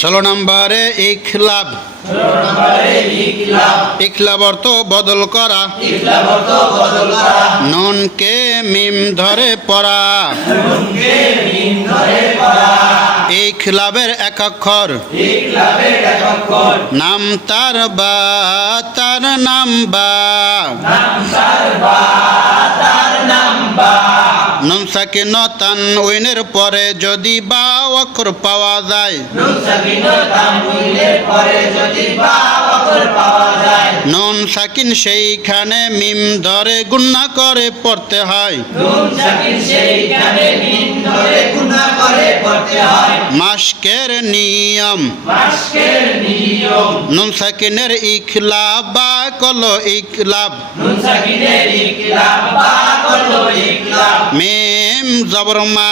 16 নম্বরে ইখলাব। ইখলাব অর্থ বদল করা। নুনকে মিম ধরে পড়া। ইখলাবের এক অক্ষর নাম তার বা, তার নাম বা। নুন সাকিন তানউইনের পরে যদি বা অক্ষর পাওয়া যায়, নুন সাকিন সেইখানে মিম ধরে গুণা করে পড়তে হয়। মাস্কের নিয়ম, নুন সাকিনের ইখলাব বা কলো ইখলাব। মিম জবর মা,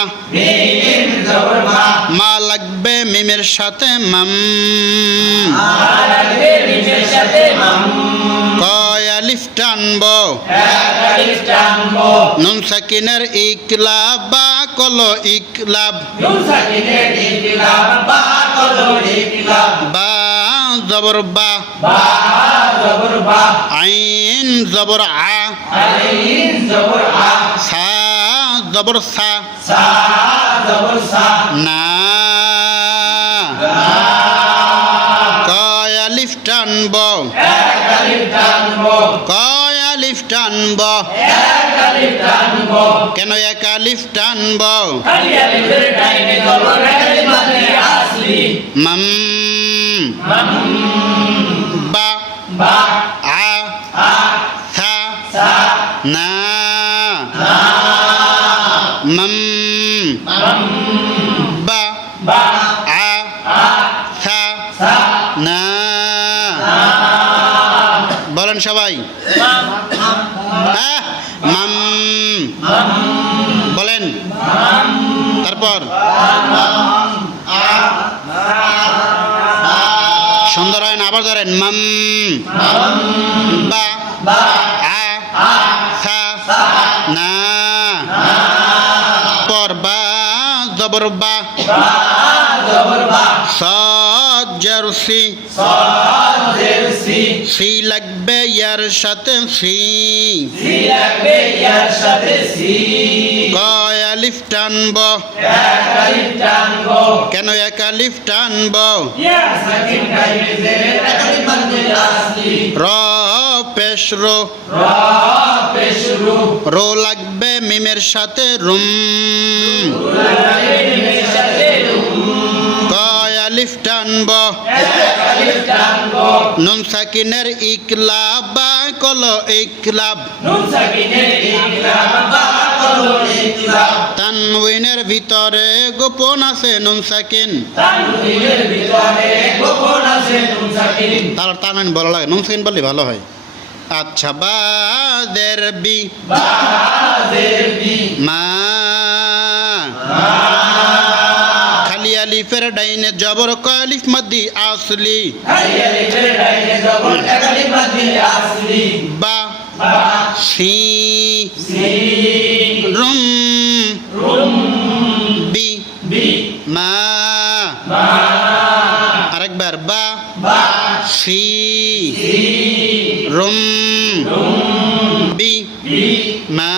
মা লাগবে মিমের সাথে মাম। কয় আলিফ টানব, নুন সাকিনের ইখলাব বা কলো ইখলাব। বা জবর বা, আইন জবর আ, সা জবর সা, না। কয় আলিফ টানব, কয় আলিফ টানব, কেন এক আলিফ টানব? মাম বা আ সা না। মাম বা আ সা না। বলেন সবাই, মাম বলেন। তারপর সুন্দর হয় না, আবার ধরেন মাম বা আ সা না। পর বা জবর বা, সাদ জের সি, সি লাগবে ইয়ার সাথে সি। কয় আলিফ টানব, কেন এক আলিফ টানব? র পেশ রো, রো লাগবে মিমের সাথে রুম। কয় আলিফ টানব, নুন সাকিনের ইখলাব বা কলো ইখলাব। তানউইনের ভিতরে গোপন আছে নুন সাকিন। তার তানউইন ভালো লাগে, নুন সাকিন বললে ভালো হয়। আচ্ছা, বা দের বি, মা। খালি আলিফের ডাইনে জবর, কয় আলিফ মাদ্দি আসলি। বা সি রুম বি মা। আরেকবার বা সি রুম বি মা।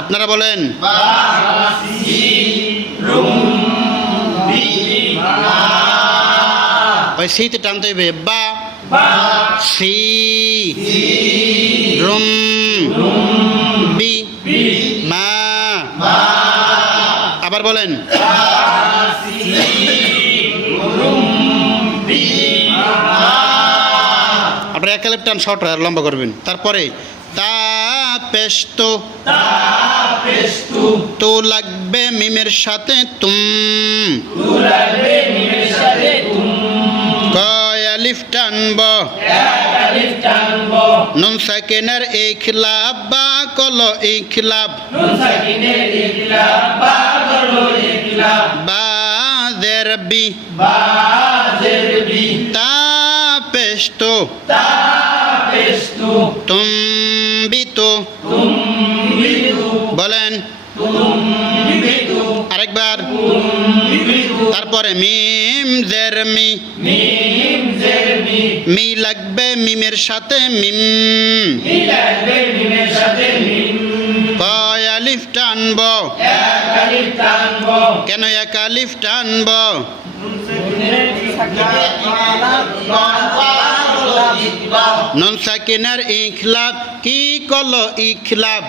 আপনারা বলেন, ওই সিতে টানতে হবে। বা সি রুম বি মা। আবার বলেন, আপনার এক আলিফ টান শর্ট আর লম্বা করবেন। তারপরে তা পেশতো, তো লাগবে মিমের সাথে তুম। কয় আলিফ টানব, নুন সাকিনের ইখলাব বা কলো ইখলাব। বা জের বি, তা পেশতো, তুম বিতু। বলেন আরেকবার, তারপরে মিম জের মি, মি লাগবে মিমের সাথে মিম, কয় আলিফ টানব, কেন এক আলিফ টানব, নুন সাকিনের ইখলাব, কি কলো ইখলাব,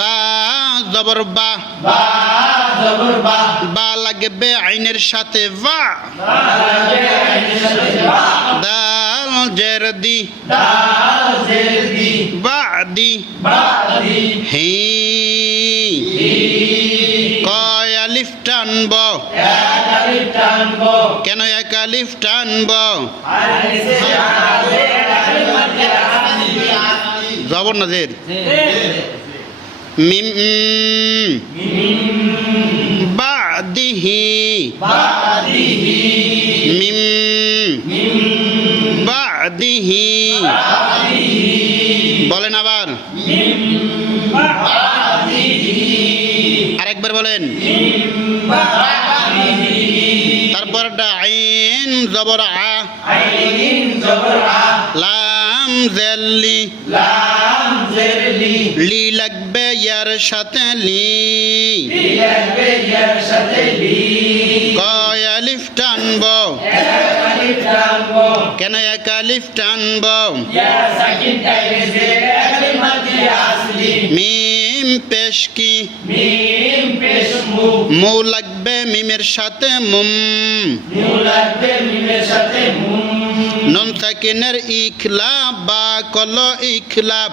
বা জবর বা, বা লাগবে আইনের সাথে বা, দাল জের দি, বাদি হি, কয় আলিফ টানব, কেন এক আলিফ টানব, জবর না জের, মিম বাদিহি, মিম বাদিহি, বলেন আবার, আরেকবার বলেন, তারপর আইন জবর আ, লাম জেরলি, লি লাগবে ইয়ার সাথে লি, কয় আলিফ টানব, কেন এক আলিফ টানব, মিম পেশ কি, মু লাগবে মিমের সাথে মুম, নুন সাকিনের ইখলাব, বা কলো ইখলাব,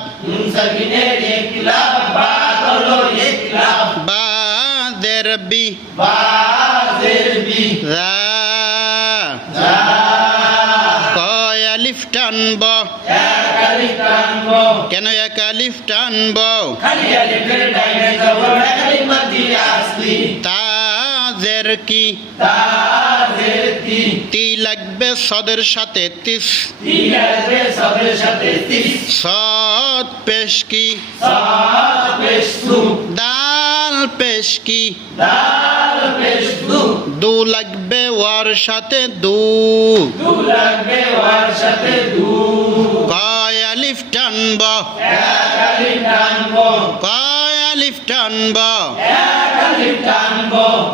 বা জের বি, যা, কয় আলিফ টানব, কেন এক আলিফ টানব, তা জের কি, তি লাগবে সদের সাথে তিস, সদ পেশ কি, দাল পেশ কি, দু লাগবে ওয়ার সাথে দু, কয় আলিফ টানব, কয় আলিফ টানব,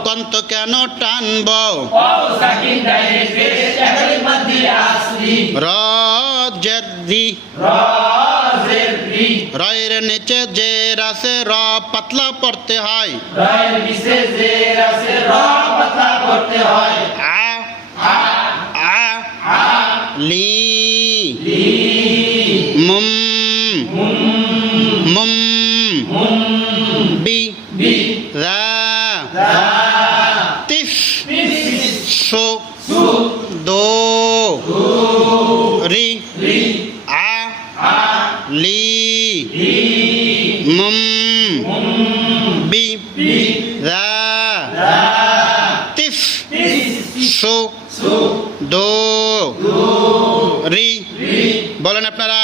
কন্ত কেন টানব, র জেরি, রয়ের নিচে জের আছে, র পাতলা পড়তে হয়, আ আ লি, মুম মুম, বি রা, তিস সো, দো রি, আ লি, মুম বি রা, তিস সো, দো রি, বলেন আপনারা।